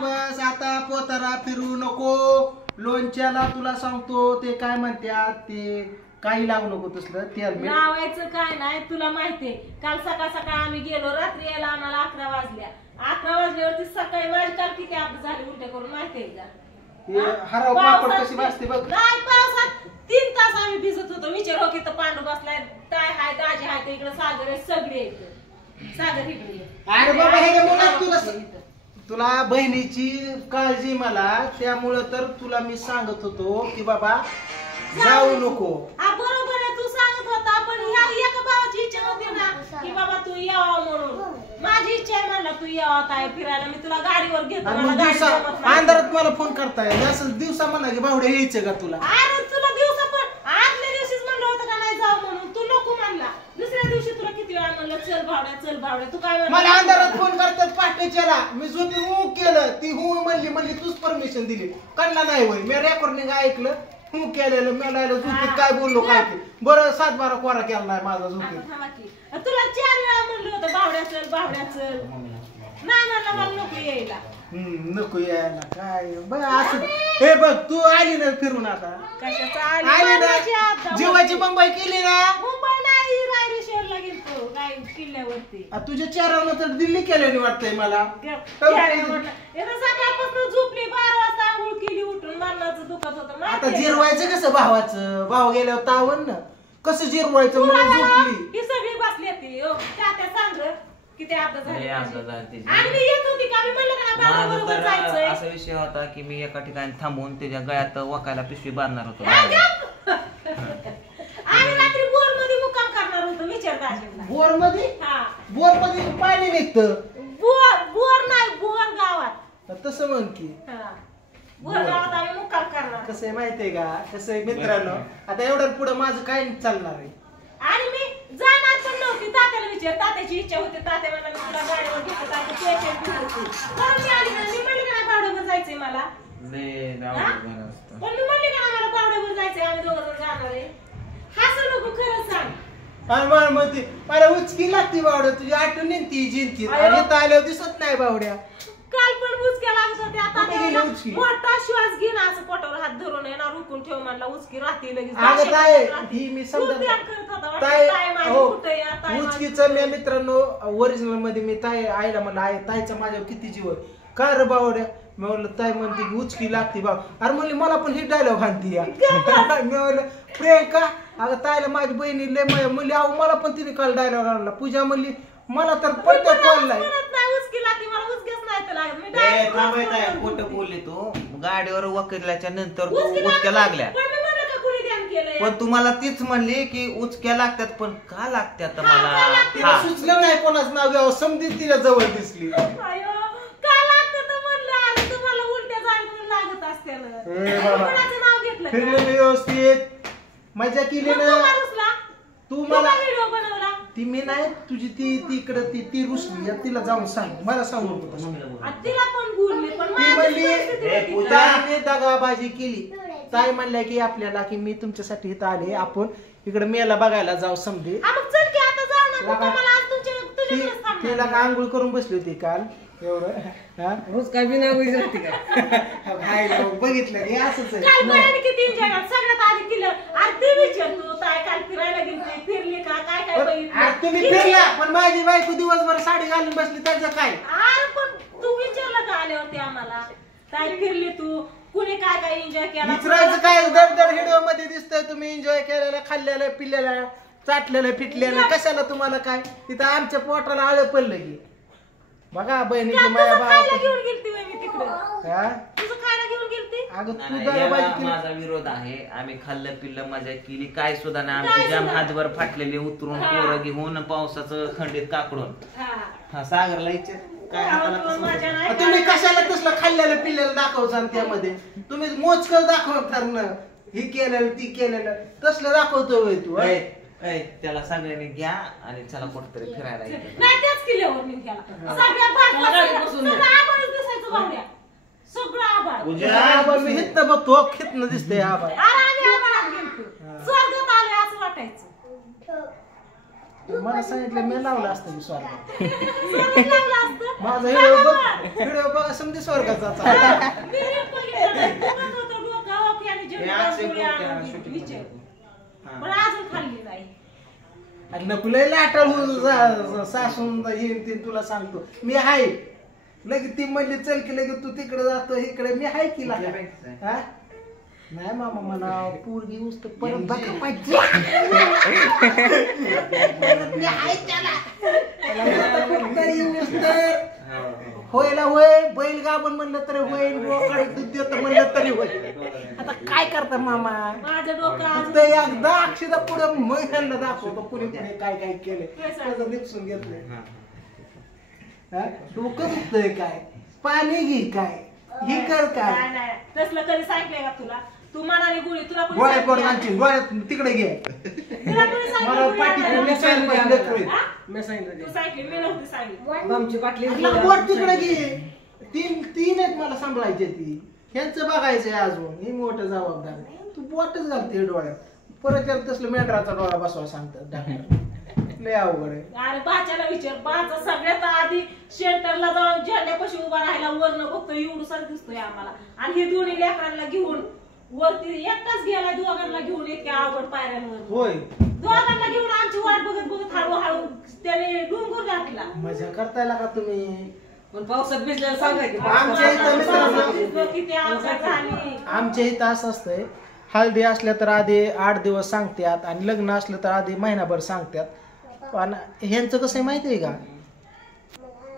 बस आता पोतारा फिरू नको. लोणच्याला तुला सांगतो ते काय म्हणतात ते काही लावू नको तसलं तेल लावायचं काय नाही. तुला माहितीये काल सकाळ सकाळ आम्ही गेलो, रात्री यायला आम्हाला 11 वाजल्या. 11 वाजल्यावरती सकाळी माझी काल किती अपघात झाले उलट्या करून माहितीये का? हराव पापड कशी वाजते बघ. नाही पावसात 3 तास आम्ही भिजत होतो. विचार हो की तर पांडू बसलाय, ताय हाय दाजी हाय, इकडे सागर आहे, सगळे येत सागर इकडे. अरे बाबा हे मुलं तुला बहिणीची काळजी मला, त्यामुळं तर तुला मी सांगत होतो की बाबा जाऊ नको. बरोबर आहे, तू सांगत होता, पण ह्या एका भावाची इच्छा होती ना की बाबा तू यावं म्हणून. माझी इच्छा आहे म्हणला तू यावं काय फिरायला, मी तुला गाडीवर घेतो. अंधारात मला फोन करताय असं दिवसा म्हणा की भावड्या यायचं का तुला? अरे तुला दिवसा पण आदल्या दिवशीच म्हणलं होतं का नाही जाऊ म्हणून, तू नको म्हणला. दुसऱ्या दिवशी तुला किती वेळा म्हणलं चल भावड्या तू काय म्हणला? मला अंधारात फोन करतात पहाटेच्याला, मी झोपी हू केलं, ती हू म्हणली तूच परमिशन दिली. कळला नाही होय, मी रेकॉर्डिंग ऐकलं, हू केलेलं, मेलायला झोपीत काय बोललो काय ते. बरं 7-12 कोरा केला नाही माझा झोपीत. तुला 4 वेळा म्हणलं होतं भावड्या चल. नाही म्हणलं मला नको यायला. नको यायला काय बघ असं. हे बघ तू आली ना फिरून आता. कशाचं आली ना, जीवाची मुंबई केली ना. मुंबई नाही, रायरेश्वरला गेलतो काय किल्ल्यावरती. तुझ्या चेहऱ्यावर तर दिल्ली केल्याने वाटतंय मला. सकाळपासून झोपली, 12 वाजता आंघोळ केली, उठून मरणाचं दुखत होतं. आता जिरवायचं कसं भावाचं? भाव गेल्यावर तावन ना, कसं जिरवायचं? मला झोपली ही सगळी बसली होती. त्या सांग किती अपघात झाले. आणि मी येत होती का, मी म्हणलं का बरोबर जायचंय. असा विषय होता की मी एका ठिकाणी थांबून त्याच्या गळ्यात वाकायला पिशवी बांधणार होतो. आम्ही रात्री बोर मध्ये मुक्काम करणार होतो. विचार दाजीला. बोर मध्ये? हा, बोर मध्ये पाणी निघतं. बोर नाही, बोर गावात. तसं म्हण की बोर गावात आम्ही मुक्काम करणार. कसं आहे माहितीये का, कसं आहे मित्रांनो, आता एवढं पुढे माझं काय चालणार आहे. आणि मी जाणार पण नव्हती. तात्याला विचार, तात्याची इच्छा होती. तात्या मला तुला गाडीवर घेतो, तात्या पेशंट होती. तर मी आली नाही, मी म्हणले का नाही पावड्यावर जायचंय मला. पण मी म्हणले का मला पावड्यावर जायचंय, आम्ही दोघं जण जाणार आहे. हसू नको, खरं सांग. आणि मला म्हणते मला उचकी लागते बावड्या, तुझी आठवण ती जिंती आल्यावर दिसत नाही बावड्या. काल पण उचक्या लागत होत्या. आता मोठा श्वास घे ना, असं पोटावर हात धरून येणार, रुकून ठेव म्हणला, उचकी राहते लगेच. ही मी समजा उचकीचं मी मित्रांनो ओरिजिनल मध्ये मी ताई आईला म्हणलं आई ताईचा माझ्यावर किती जीव आहे काय रे बावड्या. मी म्हणलं ताई म्हणते की उचकी लागते बाब. अरे म्हणली मला पण ही डायलॉग आणती या. मी म्हणलं प्रियंका अगं ताईला माझी बहिणी लय माया म्हणली अहो मला पण तिने काल डायलॉग आणला. पूजा म्हणली मला तर पडत्या कॉललाय खोटं बोलले तू. गाडीवर वकिलाच्या नंतर उचक्या लागल्या, पण तुम्हाला तीच म्हणली की उचक्या लागतात, पण का लागतात मला सुचलं नाही कोणाच नाव घ्यावं. समजी तिला जवळ दिसली. व्यवस्थित मजा केली ना तू. मला ती मी नाही तुझी ती तिकडे ती रुसली, तिला जाऊन सांग, मला सांगू नको. ती म्हणली दगाबाजी केली. ताई म्हणल्या की आपल्याला की मी तुमच्यासाठी इथं आले, आपण इकडे मेला बघायला जाऊ समजे. तिला आंघोळ करून बसली होती काल एवढं रोज काय बिना बघितलं हे असंच तुम्ही फिरला, पण माझी बायको दिवसभर साडी घालून बसली त्याचं काय. तू विचारलं का आल्यावरती आम्हाला काय फिरली तू, कुणी काय काय एन्जॉय केला. विचारायचं काय, दर व्हिडिओ मध्ये दिसतंय तुम्ही एन्जॉय केलेलं, खाल्लेलं, पिल्लेलं, चाटलेलं, फिटलेलं. कशाला तुम्हाला काय, तिथं आमच्या पोटाला आळ पडलं की. बघा बहिणीची माया घेऊन गेलती मी तिकडे. तुझं खायला घेऊन गेलती. अगं तू माझा विरोध आहे. आम्ही खाल्लं पिल्लं मजा केली काय सुद्धा नाही. आमची जाम हातभर फाटलेली उतरून पोरं घेऊन पावसाचं थंडीत काकडून सागरला तुम्ही कशाला तसलं खाल्लेलं पिल्लेलं दाखवसान. त्यामध्ये तुम्ही मोजकं दाखवणार ना, हे केलेलं ती केलेलं तसलं दाखवतोय तू. त्याला सगळ्यांनी घ्या आणि चला कुठेतरी फिरायला. मी हितनं बघतो खितनं दिसतंय आभाळ. मला सांगितलं मी लावलं असतं की स्वर्गात. स्वर्गात लावलं असतं. माझा व्हिडिओ बघा समजे स्वर्गाचा मी बघितलं, बघत होतो डोकं, ओके, आणि जेवण गोळी आणून विचार. पण अजून खाल्ली नाही. नकुले लाटळ सासून येईन ते तुला सांगतो मी आहे लगेच ती म्हणली चल की लगेच तू तिकडे जातो इकडे मी आहे की हा नाही मामा म्हणा पोरगी उस्त परत बघा पाहिजे मी आहे त्याला होयला होय बैल गाभण म्हणलं तरी होईल बोकाड दूध देत म्हणलं तरी होईल. आता काय करता मामा माझं डोकं ते एकदा अक्षदा पुढे मग त्यांना दाखवतो कुणी कुणी काय काय केले त्याचं निपसून घेतलंय. डोकं दुखतंय काय पाणी घे काय हे कर काय नाही नाही तसलं कधी सांगितलंय का तुला? तू मनाने गोळी तुला कोणी डोळ्यात सांगितलं? आणखी डोळ्यात तिकडे घे तुला कोणी सांगितलं मला गोळी पाठी आणायला? पोलीस आहे, पण लेकरू. हा? मी सांगितलं तू सांगितली मी नव्हती सांगितली. आमची बाटली आपल्याला बोट तिकडे घे तीन आहेत मला सांभाळायचे ती ह्यांचं बघायचंय अजून ही मोठं जबाबदार तू बोटच घालते डोळ्यात परत त्याला तसलं मेंढराचा डोळा बसवा सांगतात डॉक्टर लय अवघड आहे. अरे बाच्याला विचार बाचा सगळ्यात आधी शेल्टरला जाऊन झेंड्यापाशी उभा राहायला वरनं बघतो एवढूसाच दिसतोय आम्हाला. आणि हे दोन्ही लेकरांना घेऊन वरती एकटाच गेलाय दोघांना घेऊन इतक्या अवघड पायऱ्यांवर होय दोघांना घेऊन आमची वाट बघत बघत हळूहळू त्याने डोंगर घातला. मजा करताय का तुम्ही पण पावसात भिजल्याला सांगा की आमच्या इथं मित्रांनो किती अवघड झाली. आमच्या इथं असं असतंय हळदी असल्या तर आधी 8 दिवस सांगतात आणि लग्न असलं तर आधी महिनाभर सांगतात. पण ह्यांचं कसं आहे माहिती आहे का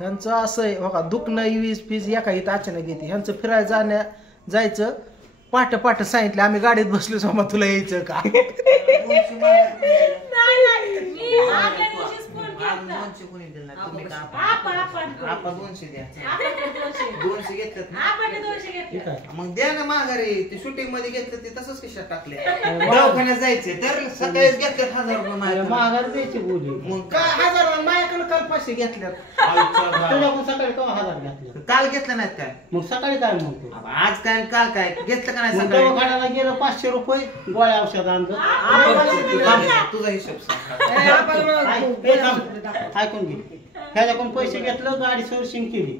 ह्यांचं असं आहे हो का दुखणं वीज फीज एका इथं अचानक येते ह्यांचं फिरायला जायचं पाठ सांगितलं आम्ही गाडीत बसलो सोमा तुला यायचं का नाही, नाही. मी आदल्या दिवशीच फोन केलता. आपण 200 द्या आपण 200 घेतलं ना आपण 200 घेतले. मग द्या ना माघारी ते शूटिंग मध्ये घेतलं ते तसंच कशात टाकले दवाखान्यात जायचे तर सकाळीच घेतले 1000 रुपये माझ्याकडे. माघार द्यायची बोली मग काय 1000 माझ्याकडे काल 500 घेतल्यात तुझ्याकडून सकाळी केव्हा 1000 घेतले काल घेतलं नाहीत काय मग सकाळी काय म्हणतो अब आज काय आणि काल काय घेतलं का नाही मग सकाळी दवाखान्याला गेलं 500 रुपये गोळ्या औषध आणलं तुझा हिशोब सांग. ऐकून घे ह्याच्याकडून पैसे घेतलं गाडी सर्व्हिसिंग केली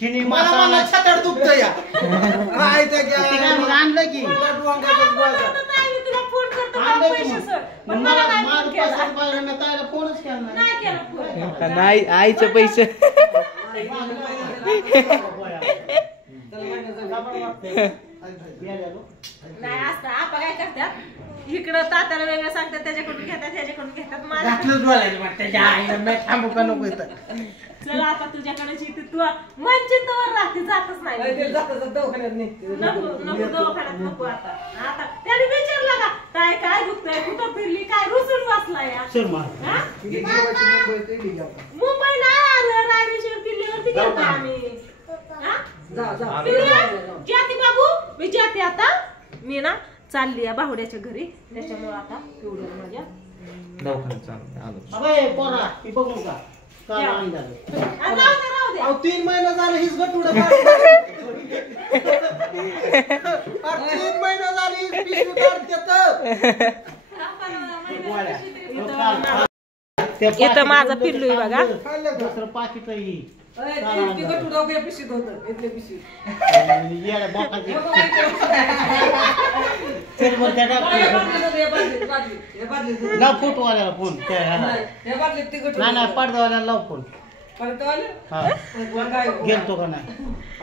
हिने मला छाताड दुखत या आणलं की नाही, तुला फोन करतो मला पैसे सर. पण मला नाही फोन केला. फोनच केला नाही. नाही केला फोन. नाही आईचं पैसे नाही असतं आपण काय करतात इकडं तात्याला वेगळं सांगतात त्याच्याकडून घेतात ह्याच्याकडून घेतात माझ्या घातलं डोळ्याला वाटतं त्या आईला मी थांबू का नको इथं चला आता तुझ्याकडे येते तू मनचिंतवर राहते जातच नाही दवाखान्यात निघते नको नको दवाखान्यात नको आता आता त्याने विचारलं का काय दुखतंय कुठं फिरली काय रुसून बसला या सर मार हा? मुंबई मुंबई नाही आलं रायरेश्वर किल्ल्यावरती गेलो आम्ही हा? जा जाती बाबू मी जाते आता मी ना चालली आहे बाहुड्याच्या घरी त्याच्यामुळे आता एवढं माझ्या दवाखान्यात चालू आलो. अबे पोरा ही बघू का काल या. आणलं राहू दे अहो 3 महिने झाले हीच गटुडं 3 महिने झाले हीच पिशवी काढतात इथं माझं पिल्लू आहे बघा. दुसरं पाकिट ही पिशीत होतं इथले पिशीत येड्या बोकाची. चल बरं त्या डॉक्टर लाव फोटो वाल्याला फोन त्या ह्याला. नाही नाही पडद्यावाल्याला लाव फोन हा गेलतो का नाही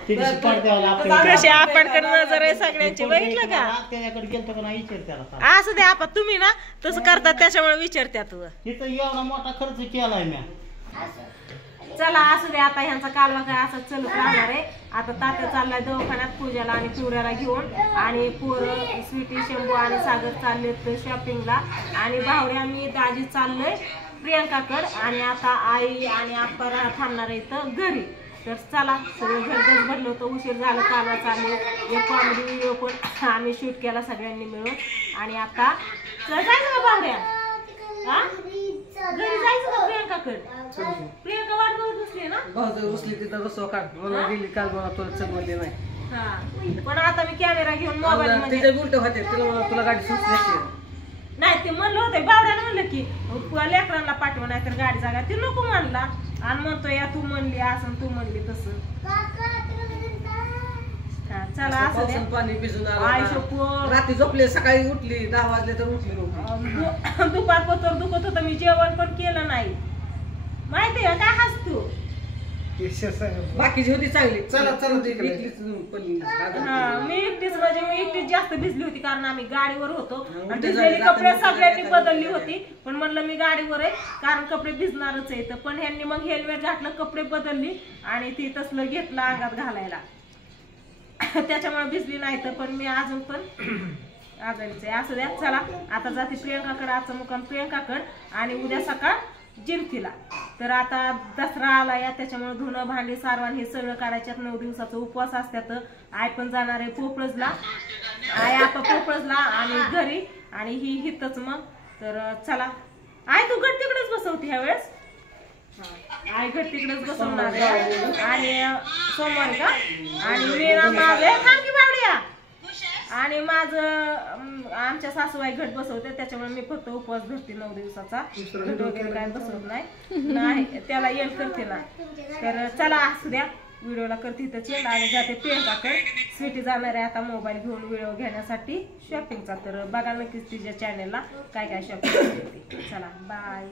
ते दिवशी पडद्यावाला आपल्या कशी आपणकडे नजर आहे सगळ्यांची बघितलं का त्याच्याकडे गेलतो का नाही विचार त्याला असं दे आपण तुम्ही ना तसं करतात त्याच्यामुळे विचारत्यात इथं एवढा मोठा खर्च केलाय मी चला असू दे आता ह्यांचा कालवा काय असं चालूच राहणार आहे. आता तात्या चाललाय दवाखान्यात पूजाला आणि पिवड्याला घेऊन आणि पोरं स्वीटी शंभू आणि सागर चाललेत शॉपिंगला आणि भावड्या मी दाजी चाललोय प्रियंकाकड आणि आता आई आणि आप्पा थांबणार आहे इथं घरी. तर चला सगळं घरच भरलं होतं उशीर झालं कालवा चालू एक कॉमेडी व्हिडिओ पण आम्ही शूट केला सगळ्यांनी मिळून आणि आता जायचं का भावड्या हा घरी जायचं का प्रियंकाकडे प्रियंका वाट बघत बसली ना भाऊ रुसली तिथं बसवा काढ मला गेली काल मला तुला चगवली नाही हा पण आता मी कॅमेरा घेऊन मोबाईल मध्ये तिथे उलट होते तुला गाडी सुचली नाही ते म्हणलं होतं बावड्यानं म्हणलं की लेकरांना पाठव नाही तर गाडी जागा ती नको म्हणला आणि म्हणतो या तू म्हणली असं तू म्हणली तसं. चला असं द्या. पाणी भिजून रात्री झोपले सकाळी उठली 10 वाजले तर उठली. दुपार पतर दुखत होतं मी जेवण पण केलं नाही माहिती आहे काय हसतो बाकीची होती चांगली. चला चला तिकडे. मी एकटीच जास्त भिजली होती कारण आम्ही गाडीवर होतो आणि भिजलेली कपडे सगळ्यांनी बदलली होती पण म्हणलं मी गाडीवर आहे कारण कपडे भिजणारच आहे. पण ह्यांनी मग हेल्मेट घातलं कपडे बदलली आणि ती तसलं घेतलं अंगात घालायला त्याच्यामुळे भिजली नाही तर पण मी अजून पण आजारीच आहे. असं द्या. चला आता जाते प्रियंकाकडे. आजचा मुक्काम प्रियंकाकडे आणि उद्या सकाळ जिंतीला. तर आता दसरा आला या त्याच्यामुळे धुणं भांडी सारवान हे सगळं काढायच्यात. 9 दिवसाचा उपवास असतात. आई पण जाणार आहे पोपळजला. आई आता पोपळजला आणि घरी आणि ही हितच मग. तर चला आई तू गट तिकडेच बसवती ह्या वेळेस. आई गट तिकडेच बसवणार आहे आणि सोमवारी का आणि मी माझं थांब की बावड्या आणि माझं आमच्या सासूबाई घट बसवते त्याच्यामुळे मी फक्त उपवास धरते 9 दिवसाचा. घट वगैरे काय बसवत नाही त्याला येण करते ना. तर चला असू द्या व्हिडिओला करते इथंच येईल आणि जाते प्रियंकाकडे. स्वीटी जाणार आहे आता मोबाईल घेऊन व्हिडिओ घेण्यासाठी शॉपिंगचा. तर बघा नक्कीच तिच्या चॅनेलला काय काय शॉपिंग करते. चला बाय.